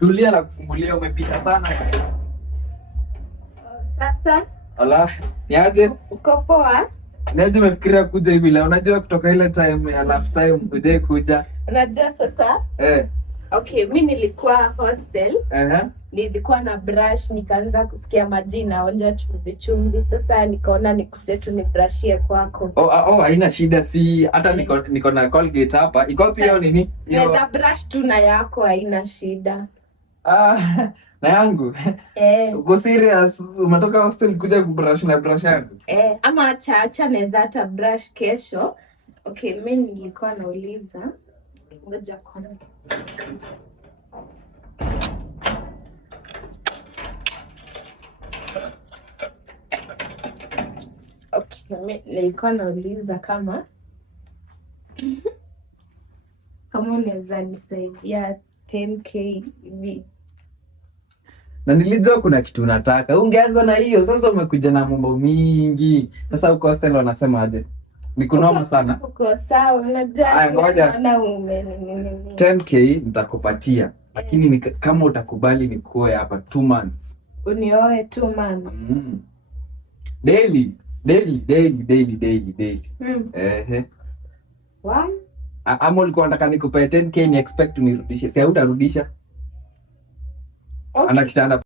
Tulia na kufungulia, umepita sana. Sasa Ala, niaje? uko poa? Niaje umefikiria kuja hivi leo? Unajua kutoka ile time ya last time uje kuja. Unajua sasa? Okay, mimi nilikuwa hostel. Nilikuwa na brush, nikaanza kusikia maji inaonja chumvi chumvi. Sasa nikaona nikuje tu ni brushie kwako. Haina shida, si hata niko na Colgate hapa. Iko pia nini? Naweza brush tu na yako, haina shida. Na yangu. Uko serious? Umetoka hostel kuja kubrush na brush yangu? Ama acha naweza hata brush kesho. Okay, mimi nilikuwa nauliza. Ngoja kwanza. Okay, mimi nilikuwa nauliza kama unaweza nisaidia 10k hivi. Na nilijua kuna kitu unataka. Ungeanza na hiyo. Sasa umekuja na mambo mingi. Sasa uko hostel wanasema aje? Ni kunoma sana. Uko sawa, unajua ngoja. Naona ume 10k nitakupatia. Lakini kama utakubali nikuoe hapa 2 months. Unioe 2 months. Daily. Why? Ama ulikuwa unataka nikupe 10k ni expect unirudishe. Si hautarudisha. Okay. Ana kitanda